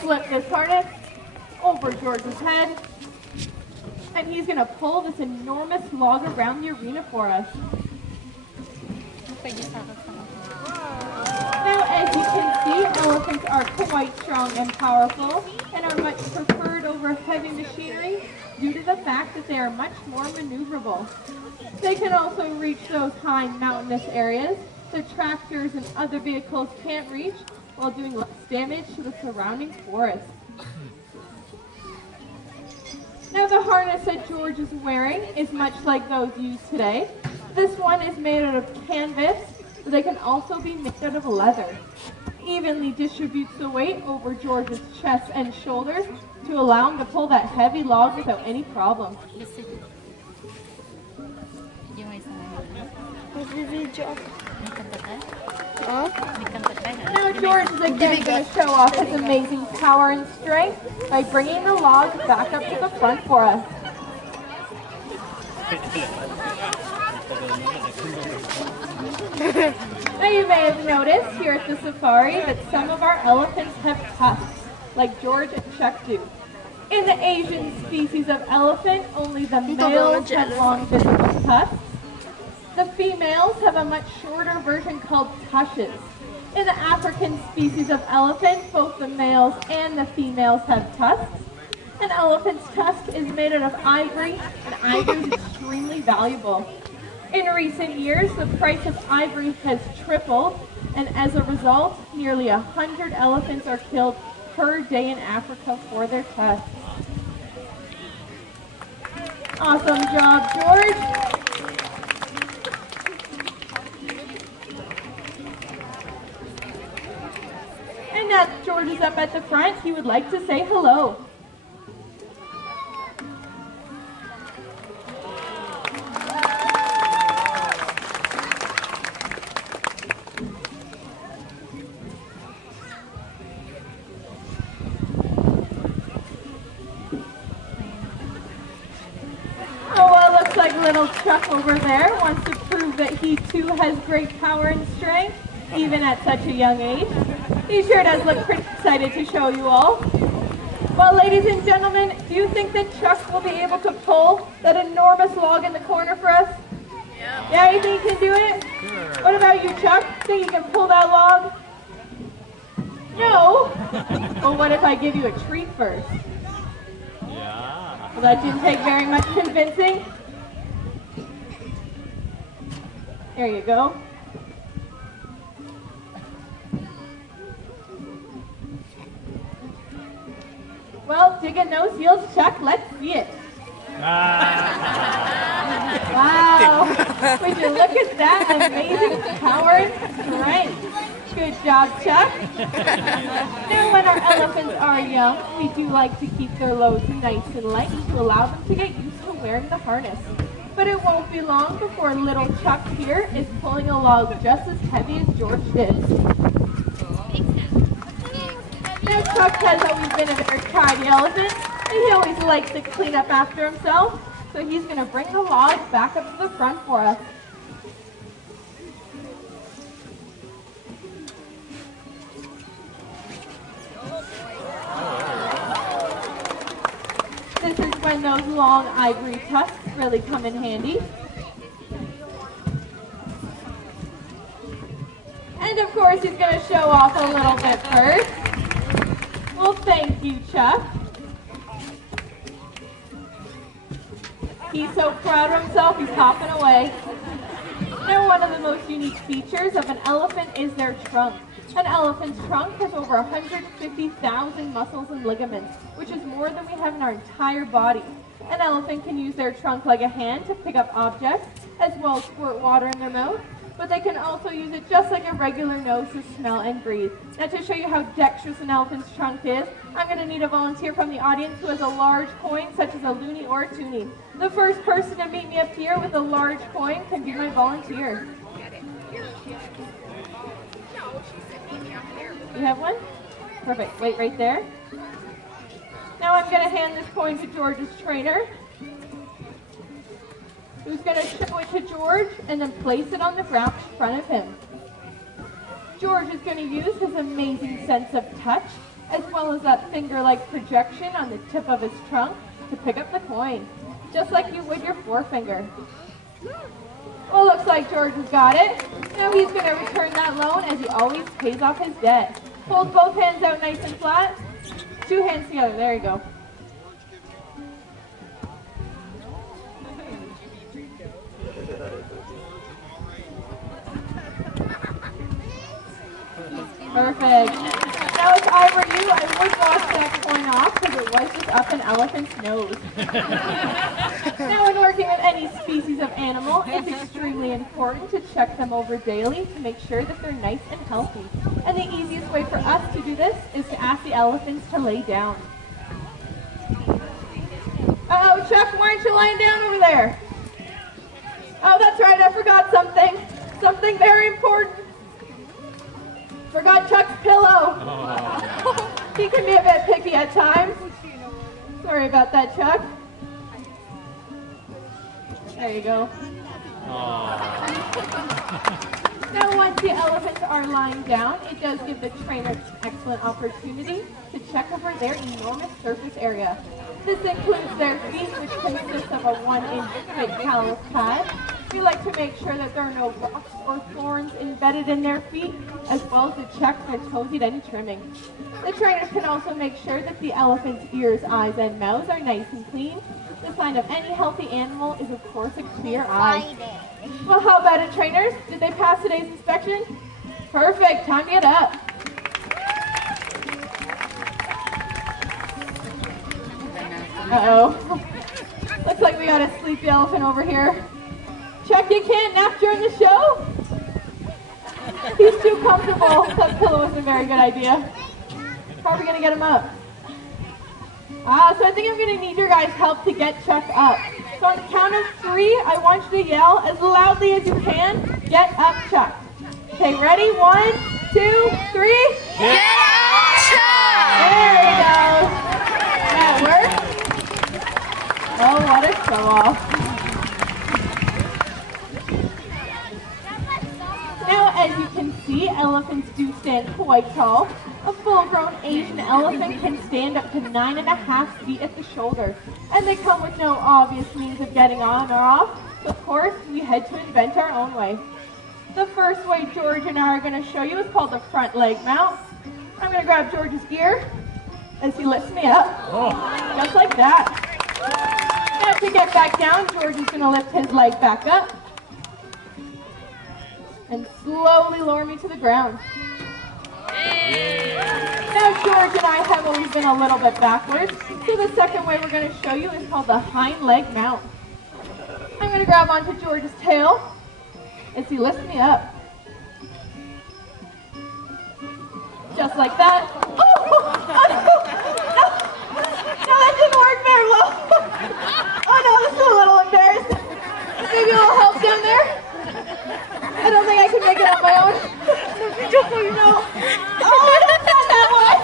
slip this harness over George's head, and he's going to pull this enormous log around the arena for us. Now, as you can see, elephants are quite strong and powerful and are much preferred over heavy machinery due to the fact that they are much more maneuverable. They can also reach those high mountainous areas that tractors and other vehicles can't reach while doing less damage to the surrounding forest. Now, the harness that George is wearing is much like those used today. This one is made out of canvas, but they can also be made out of leather. Evenly distributes the weight over George's chest and shoulders to allow him to pull that heavy log without any problem. Now George is again going to show off his amazing power and strength by bringing the log back up to the front for us. Now you may have noticed here at the safari that some of our elephants have tusks, like George and Chuck do. In the Asian species of elephant, only the males have long visible tusks. The females have a much shorter version called tushes. In the African species of elephant, both the males and the females have tusks. An elephant's tusk is made out of ivory, and ivory is extremely valuable. In recent years, the price of ivory has tripled, and as a result, nearly 100 elephants are killed per day in Africa for their tusks. Awesome job, George. And now that George is up at the front, he would like to say hello. Little Chuck over there wants to prove that he too has great power and strength, even at such a young age. He sure does look pretty excited to show you all. Well, ladies and gentlemen, do you think that Chuck will be able to pull that enormous log in the corner for us? Yeah, you think he can do it? Sure. What about you, Chuck? Think you can pull that log? No? Well, what if I give you a treat first? Yeah. Well, that didn't take very much convincing. There you go. Well, digging those heels, Chuck, let's see it. Wow. Would you look at that amazing power and strength. Good job, Chuck. Now, when our elephants are young, we do like to keep their loads nice and light to allow them to get used to wearing the harness. But it won't be long before little Chuck here is pulling a log just as heavy as George did. Now Chuck has always been a very tidy elephant, and he always likes to clean up after himself, so he's going to bring the log back up to the front for us. This is when those long ivory tusks really come in handy. And of course, he's going to show off a little bit first. Well, thank you, Chuck. He's so proud of himself, he's hopping away. Now, one of the most unique features of an elephant is their trunk. An elephant's trunk has over 150,000 muscles and ligaments, which is more than we have in our entire body. An elephant can use their trunk like a hand to pick up objects, as well as squirt water in their mouth, but they can also use it just like a regular nose to smell and breathe. Now, to show you how dexterous an elephant's trunk is, I'm going to need a volunteer from the audience who has a large coin, such as a loonie or a toonie. The first person to meet me up here with a large coin can be my volunteer. You have one? Perfect. Wait right there. Now I'm going to hand this coin to George's trainer, who's going to show it to George and then place it on the ground in front of him. George is going to use his amazing sense of touch as well as that finger-like projection on the tip of his trunk to pick up the coin, just like you would your forefinger. Well, looks like George has got it. Now he's going to return that loan as he always pays off his debt. Hold both hands out nice and flat. Two hands together. There you go. Perfect. Now, if I were you, I would wash that coin off because it was just up an elephant's nose. Now, when working with any species of animal, it's extremely important to check them over daily to make sure that they're nice and healthy. And the easiest way for us to do this is to ask the elephants to lay down. Uh-oh, Chuck, why aren't you lying down over there? Oh, that's right, I forgot something. Something very important. Forgot Chuck's pillow. He can be a bit picky at times. Sorry about that, Chuck. There you go. Now, once the elephants are lying down, it does give the trainer an excellent opportunity to check over their enormous surface area. This includes their feet, which consists of a 1-inch thick callus pad. We like to make sure that there are no rocks or thorns embedded in their feet, as well as to check their toes need any trimming. The trainers can also make sure that the elephant's ears, eyes, and mouths are nice and clean. The sign of any healthy animal is, of course, a clear eye. Well, how about it, trainers? Did they pass today's inspection? Perfect. Time to get up. Uh-oh. Looks like we got a sleepy elephant over here. Chuck, you can't nap during the show? He's too comfortable. That pillow wasn't a very good idea. How are we going to get him up? So I think I'm going to need your guys' help to get Chuck up. So on the count of 3, I want you to yell as loudly as you can, "Get up, Chuck." Okay, ready? 1, 2, 3. Get up, Chuck! There he goes. That worked. Oh, what a show-off. Now, as you can see, elephants do stand quite tall. A full-grown Asian elephant can stand up to 9.5 feet at the shoulder, and they come with no obvious means of getting on or off. Of course, we had to invent our own way. The first way George and I are going to show you is called the front leg mount. I'm going to grab George's gear as he lifts me up, just like that. Now, to get back down, George is going to lift his leg back up and slowly lower me to the ground. Now, George and I have always been a little bit backwards, so the second way we're going to show you is called the hind leg mount. I'm going to grab onto George's tail as he lifts me up. Just like that. Oh no, that didn't work very well. Oh no, this is a little embarrassing. Maybe a little help down there? I don't think I can make it on my own. No. Oh, that's not that one.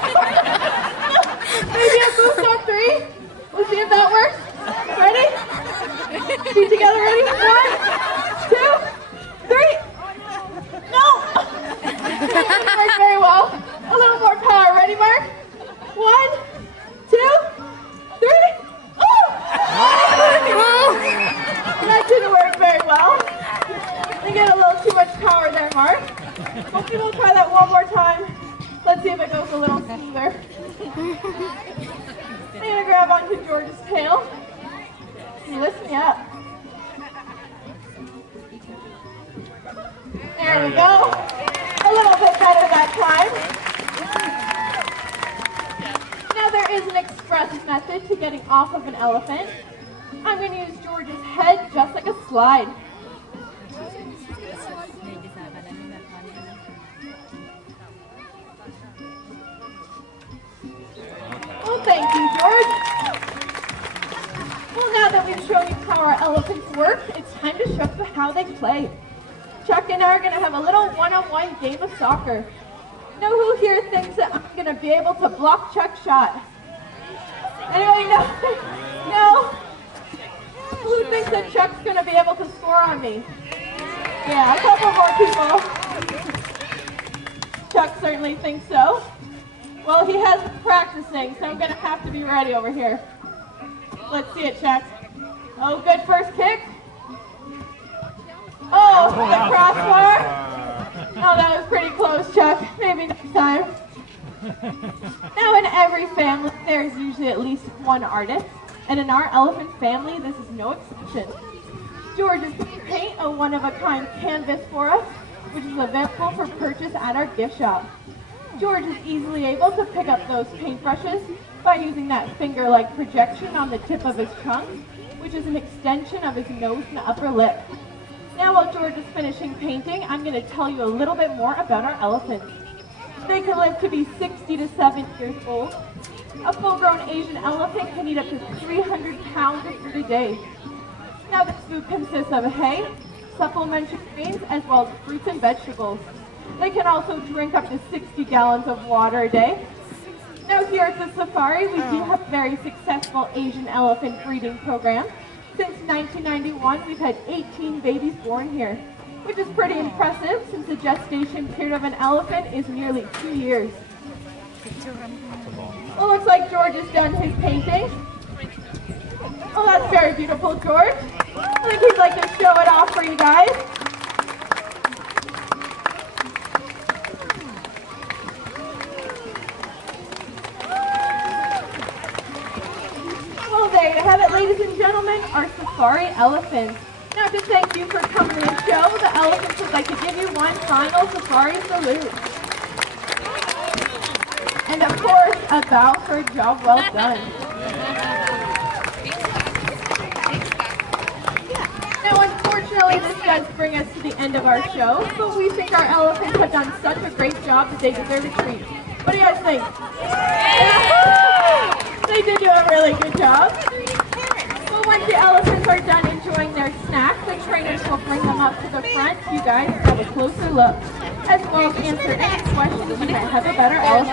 Maybe a boost on 3. We'll see if that works. Ready? Feet together, ready? 1, 2, 3. No. Didn't work very well. A little more power. Ready, Mark? 1, 2, 3. Oh! That didn't work very well. I get a little too much power there, Mark. Hopefully we'll try that one more time. Let's see if it goes a little smoother. I'm going to grab onto George's tail. He lifts me up. There we go. A little bit better that time. Now there is an express method to getting off of an elephant. I'm going to use George's head just like a slide. Well, thank you, George. Well, now that we've shown you how our elephants work, it's time to show you how they play. Chuck and I are going to have a little one-on-one game of soccer. Now, who here thinks that I'm going to be able to block Chuck's shot? Anybody know? No? Who thinks that Chuck's going to be able to score on me? Yeah, a couple more people. Chuck certainly thinks so. Well, he has been practicing, so I'm going to have to be ready over here. Let's see it, Chuck. Oh, good first kick. Oh, the crossbar. Oh, that was pretty close, Chuck. Maybe next time. Now, in every family, there's usually at least one artist. And in our elephant family, this is no exception. George is going to paint a one-of-a-kind canvas for us, which is available for purchase at our gift shop. George is easily able to pick up those paintbrushes by using that finger-like projection on the tip of his trunk, which is an extension of his nose and upper lip. Now, while George is finishing painting, I'm going to tell you a little bit more about our elephants. They can live to be 60 to 70 years old. A full-grown Asian elephant can eat up to 300 pounds of food a day. Now, this food consists of hay, supplementary grains, as well as fruits and vegetables. They can also drink up to 60 gallons of water a day. Now, here at the safari, we do have a very successful Asian elephant breeding program. Since 1991, we've had 18 babies born here, which is pretty impressive since the gestation period of an elephant is nearly 2 years. Well, looks like George has done his painting. Oh, that's very beautiful, George. I think he'd like to show it off for you guys. Well, there you have it, ladies and gentlemen, our safari elephants. Now, to thank you for coming to the show, the elephants would like to give you one final safari salute. And of course, a bow for a job well done. Now, unfortunately, this does bring us to the end of our show, but we think our elephants have done such a great job that they deserve a treat. What do you guys think? Yeah. They did do a really good job. Well, once the elephants are done enjoying their snacks, the trainers will bring them up to the front so you guys have a closer look, as well as answer any questions you might have about our elephants.